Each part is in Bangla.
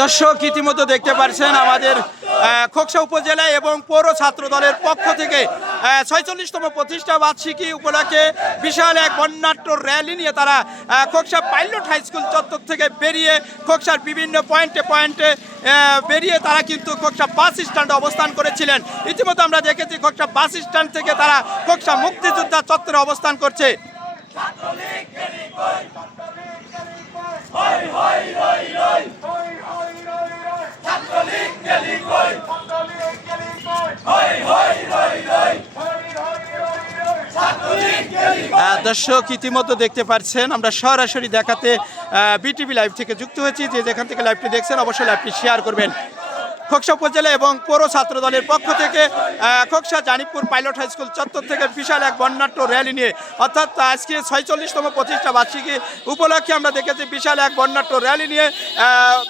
দর্শক ইতিমধ্যে দেখতে পাচ্ছেন আমাদের খোকসা উপজেলায় এবং পৌর ছাত্র দলের পক্ষ থেকে ছয়চল্লিশতম প্রতিষ্ঠা বার্ষিকী উপলক্ষে বিশাল এক বন্যাট্য র্যালি নিয়ে তারা খোকসা পাইলট হাই স্কুল চত্বর থেকে বেরিয়ে খোকসার বিভিন্ন পয়েন্টে পয়েন্টে বেরিয়ে তারা কিন্তু খোকসা বাস স্ট্যান্ডে অবস্থান করেছিলেন। ইতিমধ্যে আমরা দেখেছি খোকসা বাস স্ট্যান্ড থেকে তারা খোকসা মুক্তিযোদ্ধা চত্বরে অবস্থান করছে। দর্শক ইতিমধ্যে দেখতে পাচ্ছেন, আমরা সরাসরি দেখাতে বিটিভি লাইভ থেকে যুক্ত হয়েছি। যে যেখান থেকে লাইভটি দেখছেন, অবশ্যই লাইভটি শেয়ার করবেন। খোকসা উপজেলা এবং পৌর ছাত্র দলের পক্ষ থেকে Khoksa Janipur pilot high school চত্বর থেকে বিশাল এক বর্ণাঢ্য র্যালি নিয়ে, অর্থাৎ আজকে ছয়চল্লিশতম প্রতিষ্ঠা বার্ষিকী উপলক্ষে আমরা দেখেছি বিশাল এক বর্ণাঢ্য র্যালি নিয়ে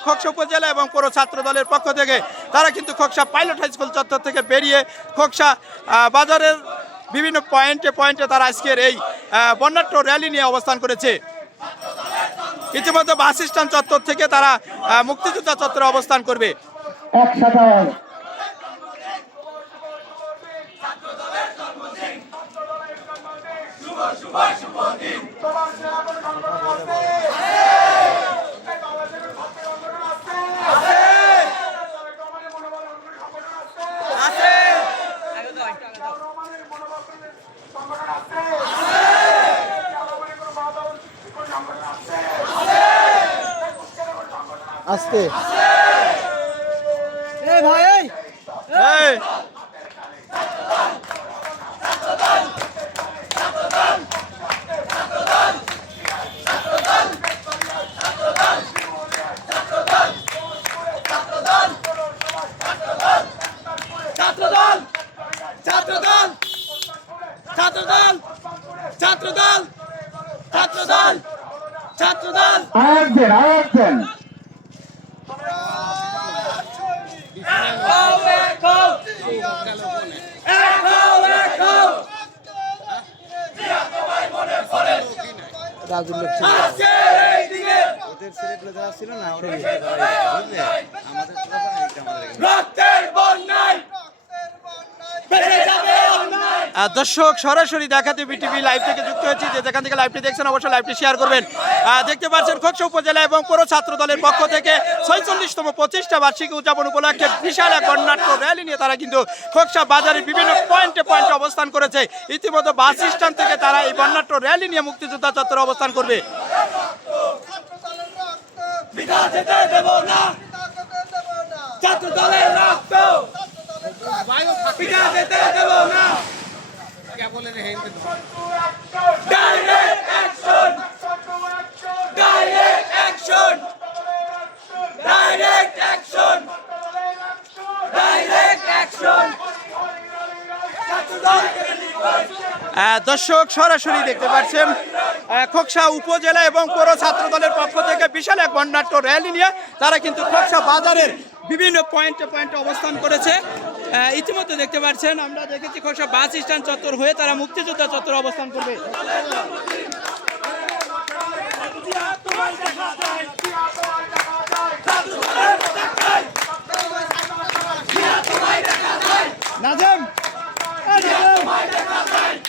খোকসা উপজেলা এবং পৌর ছাত্র দলের পক্ষ থেকে, তারা কিন্তু খোকসা পাইলট হাই স্কুল চত্বর থেকে বেরিয়ে খোকসা বাজারের বিভিন্ন পয়েন্টে পয়েন্টে তারা আজকের এই আহ, বর্ণাঢ্য র্যালি নিয়ে অবস্থান করেছে। ইতিমধ্যে বাস স্ট্যান্ড চত্বর থেকে তারা আহ, মুক্তিযোদ্ধা চত্বরে অবস্থান করবে। একসাথে আস্তে এই, ছাত্রদল ছাত্রদল ছাত্রদল ছাত্রদল ছাত্রদল ছাত্রদল। আরেকজন আরেকজন। আছে এইদিকে ওদের ছেলেগুলো যারা ছিল না ওরা বুঝলে আমাদের দর্শক সরাসরি দেখাতে বিটিভি লাইভ থেকে যুক্ত হয়েছি। যে যেখান থেকে লাইভটি দেখছেন অবশ্যই লাইভটি শেয়ার করবেন। দেখতে পাচ্ছেন খোকসা উপজেলা এবং পৌর ছাত্র দলের পক্ষ থেকে ছয়চল্লিশতম প্রতিষ্ঠা বার্ষিকী উদযাপন উপলক্ষে বিশাল এক বর্ণাঢ্য র্যালি নিয়ে তারা কিন্তু খোকসা বাজারের বিভিন্ন পয়েন্টে পয়েন্টে অবস্থান করেছে। ইতিমধ্যে বাস স্ট্যান্ড থেকে তারা এই বর্ণাঢ্য র্যালি নিয়ে মুক্তিযোদ্ধা চত্বরে অবস্থান করবে। ছাত্র দলের রক্ত যেতে দেব না। direct action direct action direct action direct action দর্শক সরাসরি দেখতে পাচ্ছেন খোকসা উপজেলা এবং পৌর ছাত্র দলের পক্ষ থেকে বিশাল এক বর্ণাঢ্য র্যালি নিয়ে তারা কিন্তু খোকসা বাজারের বিভিন্ন পয়েন্টে পয়েন্টে অবস্থান করেছে ইতিমধ্যে দেখতে পাচ্ছেন আমরা দেখেছি খোকসা বাস স্ট্যান্ড চত্বর হয়ে তারা মুক্তিযোদ্ধা চত্বর অবস্থান করবে এই নাজেম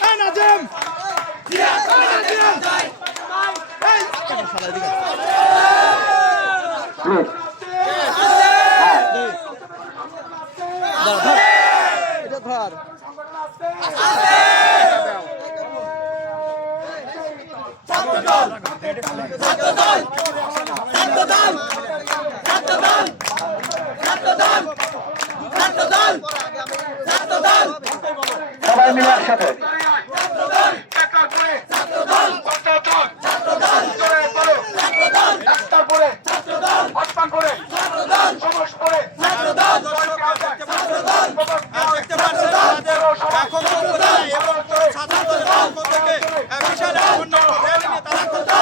এই নাজেম প্লিজ ধর সবাই মিলে একসাথে দেখতে পাচ্ছেন আমাদের এখন উপজেলা এবং পৌর ছাত্র দলের পক্ষ থেকে আহ, বিশাল এক বর্ণাঢ্য র্যালি নিয়ে তারা খোকসা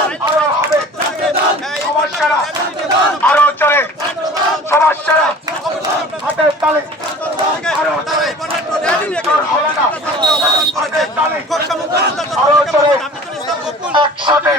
সমস্যারা আরও চলে সমস্যারা হাতের তালে। আরও নিয়ে হাতের তালে। আরও চলে একসাথে।